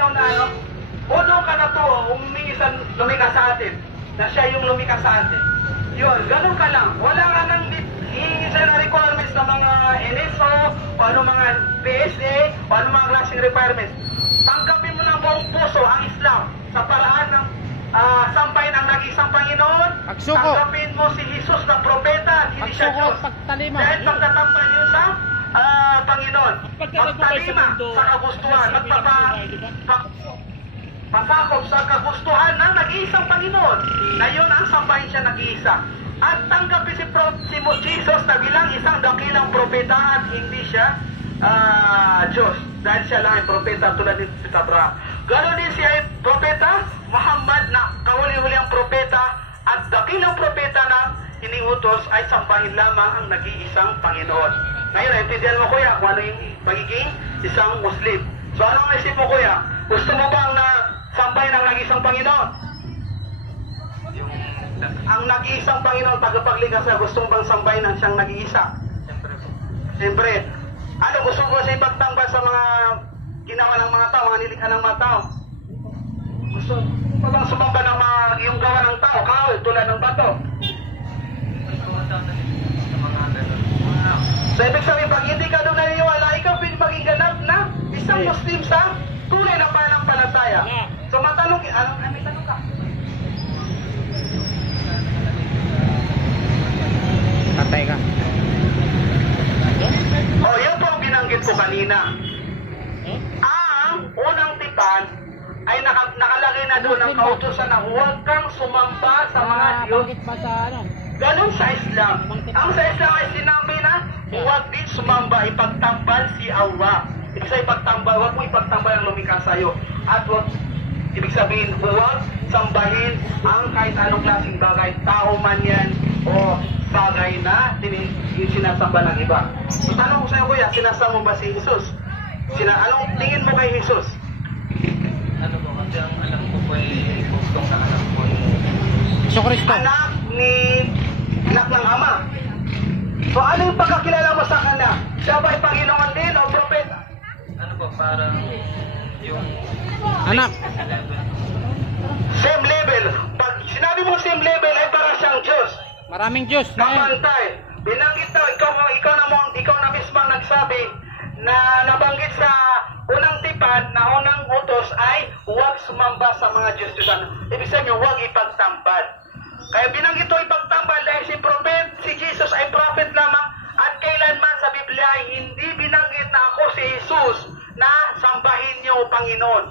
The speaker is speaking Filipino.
malinaw na ano, uno ka na to, lumika sa atin, na siya yung lumika sa atin. Yun, ganun ka lang. Wala ka nang hihingi na requirements ng mga NSO, o ano mga PSA, o ano mga klaseng requirements. Tanggapin mo ng buong puso ang Islam sa paraan ng sampayin ang nag-isang Panginoon. Tanggapin mo si Jesus na propeta, hindi siya Diyos. Dahil pagtatambal yun sa Panginoon. Magtalima sa kagustuhan, pasakop sa kagustuhan ng nag-iisang Panginoon. Na yun ang sampayin siya nag-iisa. At tanggapin si Jesus na bilang isang dakilang propeta at hindi siya Diyos. Dahil siya lang ay propeta tulad ni Abraham. Ganon din siya ay propeta, Muhammad na kahuli-huli ang propeta at dakilang propeta na iniutos ay sambahin lamang ang nag-iisang Panginoon. Ngayon, naintindihan mo kuya kung ano yung pagiging isang Muslim. So anong isip mo kuya? Gusto mo bang na sambahin ang nag-iisang Panginoon? Ang nag-iisang Panginoon tagapagligtas na gusto mo bang sambahin ang siyang nag-iisa? Siyempre. Ano gusto mo siya ipagtanggol sa mga ginawa ng mga tao, mga nilikha ng mga tao? Gusto mo bang sumamba ng mga yung gawa ng tao, kahoy, tulad ng bato? So ibig sabihin, pag hindi ka doon naniniwala, ikaw maging ganap na isang Muslim sa tunay na pananampalataya. So matanong, may tanong ka? Patay ka. Oh, yun po ang binanggit ko kanina. Ang unang tipan ay nakalagay na doon ang kautusan na huwag kang sumamba sa mga Diyos. Ganun sa Islam. Ang sa Islam ay sinabi na huwag din sumamba, ipagtambal si Allah. Ibig sabihin ipagtambal, huwag mo ipagtambal ang lumikha sa'yo. At huwag, ibig sabihin, huwag sambahin ang kahit anong klaseng bagay, tao man yan o bagay na yung sinasamba ng iba. So tanong ko sa'yo kuya, sinasamba mo ba si Jesus? Anong tingin mo kay Jesus? Ano po, kasi ang alam ko po ay gustong sa anak ko ni Kristo. Anak ng Ama. So ano yung pagkakilala mo sa kanya? Siya ba ay Panginoon din o propeta? ano po, parang yung Anak. Same level. Pag sinabi mo same level ay para siyang Diyos. Maraming Diyos. Kapantay. Binanggit daw, ikaw na mismo ang nagsabi na nabanggit sa unang tipan na unang utos ay huwag sumamba sa mga Diyos-Diyosan. Ibig sabihin, huwag ipagtambal. Kaya binanggit ito ipagtambal dahil si Jesus ay prophet lamang at kailanman sa Biblia ay hindi binanggit na ako si Jesus na sambahin niyo o Panginoon.